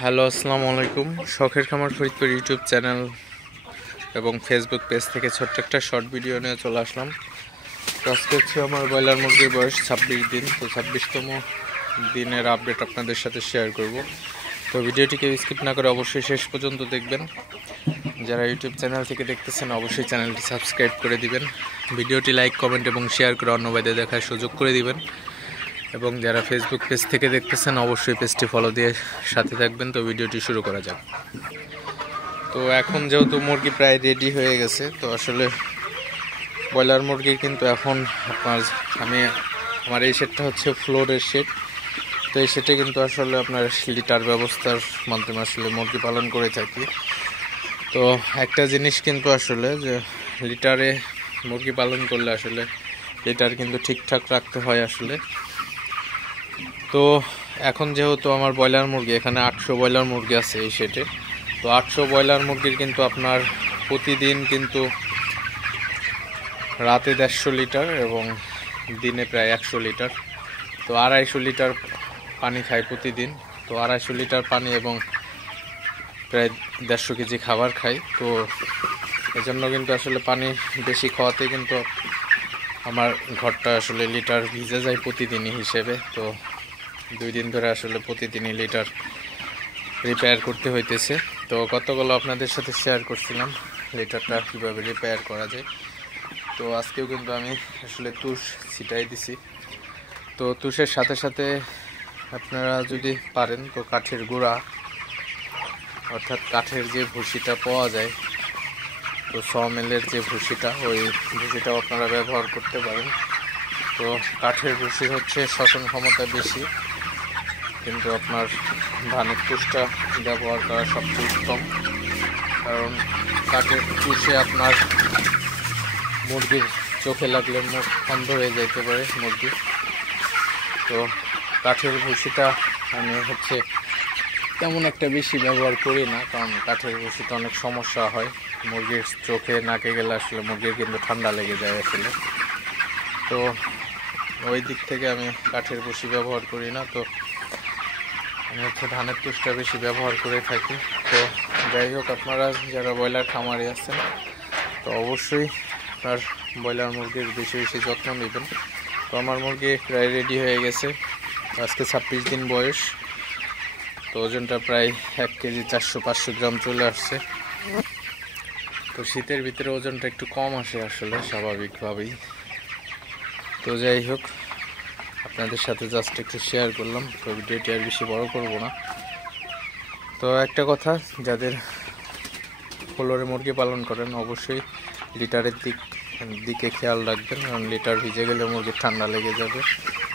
Hello, আসসালামু আলাইকুম। শখের খামার ফরিদপুর ইউটিউব চ্যানেল এবং ফেসবুক পেজ থেকে ছোট্ট একটা শর্ট ভিডিও নিয়ে চলে আসলাম। তো আজকে হচ্ছে আমার ব্রয়লার মুরগির বয়স 26 দিন। তো 26তম দিনের আপডেট আপনাদের সাথে শেয়ার করব। তো ভিডিওটিকে স্কিপ না করে অবশ্যই শেষ পর্যন্ত দেখবেন। যারা ইউটিউব চ্যানেল থেকে দেখতেছেন অবশ্যই চ্যানেলটি সাবস্ক্রাইব করে দিবেন। ভিডিওটি লাইক, কমেন্ট এবং শেয়ার করে অন্য ভাইদের দেখার সুযোগ করে দিবেন। এবং যারা ফেসবুক পেজ থেকে দেখতেছেন অবশ্যই পেজটি ফলো দিয়ে সাথে থাকবেন। তো ভিডিওটি শুরু করা যাক। তো এখন যেহেতু মুরগি প্রায় রেডি হয়ে গেছে, তো আসলে ব্রয়লার মুরগির কিন্তু এখন আমার এই শেডটা হচ্ছে ফ্লোরের শেড। তো এই শেডে কিন্তু আসলে আপনার লিটার ব্যবস্থার মাধ্যমে আসলে মুরগি পালন করে থাকি। তো একটা জিনিস কিন্তু আসলে যে লিটারে মুরগি পালন করলে আসলে লিটার কিন্তু ঠিকঠাক রাখতে হয় আসলে। তো এখন যেহেতু আমার ব্রয়লার মুরগি এখানে 800 ব্রয়লার মুরগি আছে এই শেডে। তো 800 ব্রয়লার মুরগির কিন্তু আপনার প্রতিদিন কিন্তু রাতে 150 লিটার এবং দিনে প্রায় 100 লিটার। তো 250 লিটার পানি খায় প্রতিদিন। তো 250 লিটার পানি এবং প্রায় 150 কেজি খাবার খাই। তো এজন্য কিন্তু আসলে পানি বেশি খাওয়াতে কিন্তু আমার ঘরটা আসলে লিটার ভিজে যায় প্রতিদিনই হিসেবে। তো 2 দিন ধরে আসলে প্রতিদিনই লিটার রিপেয়ার করতে হইতেছে। তো গতকাল আপনাদের সাথে শেয়ার করছিলাম লিটারটা কীভাবে রিপেয়ার করা যায়। তো আজকেও কিন্তু আমি আসলে তুষ ছিটাই দিছি। তো তুষের সাথে সাথে আপনারা যদি পারেন তো কাঠের গুঁড়া, অর্থাৎ কাঠের যে ভুসিটা পাওয়া যায়, তো সমেলের যে ভুসিটা, ওই ভুসিটাও আপনারা ব্যবহার করতে পারেন। তো কাঠের ভুসির হচ্ছে শ্বসন ক্ষমতা বেশি, কিন্তু আপনার ধানের তুষটা ব্যবহার করা সবচেয়ে উত্তম। কারণ কাঠের তুষে আপনার মুরগির চোখে লাগলে মুখ অন্ধ হয়ে যেতে পারে মুরগি। তো কাঠের ভুসিটা আমি হচ্ছে তেমন একটা বেশি ব্যবহার করি না, কারণ কাঠের ভুসিতে অনেক সমস্যা হয়। মুরগির চোখে নাকে গেলে আসলে মুরগির কিন্তু ঠান্ডা লেগে যায় আসলে। তো ওই দিক থেকে আমি কাঠের ভুসি ব্যবহার করি না। তো আমি হচ্ছে ধানের তুষটা বেশি ব্যবহার করে থাকি। তো যাই হোক, আপনারা যারা ব্রয়লার খামারে আছেন তো অবশ্যই আপনার ব্রয়লার মুরগির বেশি বেশি যত্ন নেবেন। তো আমার মুরগি প্রায় রেডি হয়ে গেছে। আজকে 26 দিন বয়স। তো ওজনটা প্রায় 1 কেজি 400-500 গ্রাম চলে আসছে। তো শীতের ভিতরে ওজনটা একটু কম আসে আসলে স্বাভাবিকভাবেই। তো যাই হোক, আপনাদের সাথে জাস্ট একটু শেয়ার করলাম। তো ভিডিওটি আর বেশি বড় করব না। তো একটা কথা, যাদের ফ্লোরে মুরগি পালন করেন অবশ্যই লিটারের দিকে খেয়াল রাখবেন, কারণ লিটার ভিজে গেলে মুরগির ঠান্ডা লেগে যাবে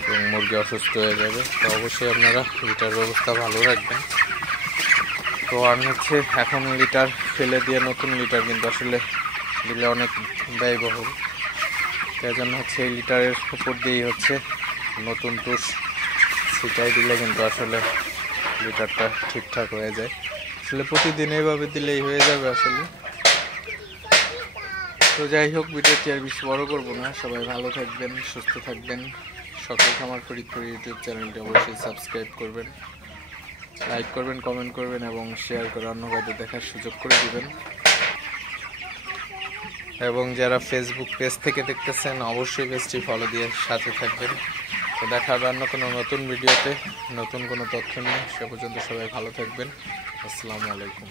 এবং মুরগি অসুস্থ হয়ে যাবে। তো অবশ্যই আপনারা লিটার ব্যবস্থা ভালো রাখবেন। তো আমি হচ্ছে এখন লিটার ফেলে দিয়ে নতুন লিটার কিন্তু আসলে দিলে অনেক ব্যয়বহুল। তাই জন্য হচ্ছে এই লিটারের উপর দিয়েই হচ্ছে নতুন তুষ ছিটাই দিলে কিন্তু আসলে লিটারটা ঠিকঠাক হয়ে যায়। আসলে প্রতিদিন এইভাবে দিলেই হয়ে যাবে আসলে। তো যাই হোক, ভিডিওটি আর বেশি বড় করবো না। সবাই ভালো থাকবেন, সুস্থ থাকবেন। শখের খামার ফরিদপুর ইউটিউব চ্যানেলটি অবশ্যই সাবস্ক্রাইব করবেন, লাইক করবেন, কমেন্ট করবেন এবং শেয়ার করে অন্য ভাইদের দেখার সুযোগ করে দিবেন। এবং যারা ফেসবুক পেজ থেকে দেখতেছেন অবশ্যই পেজটি ফলো দিয়ে সাথে থাকবেন। তো দেখা হবে অন্য কোনো নতুন ভিডিওতে নতুন কোনো তথ্য নিয়ে। সে পর্যন্ত সবাই ভালো থাকবেন। আসসালামু আলাইকুম।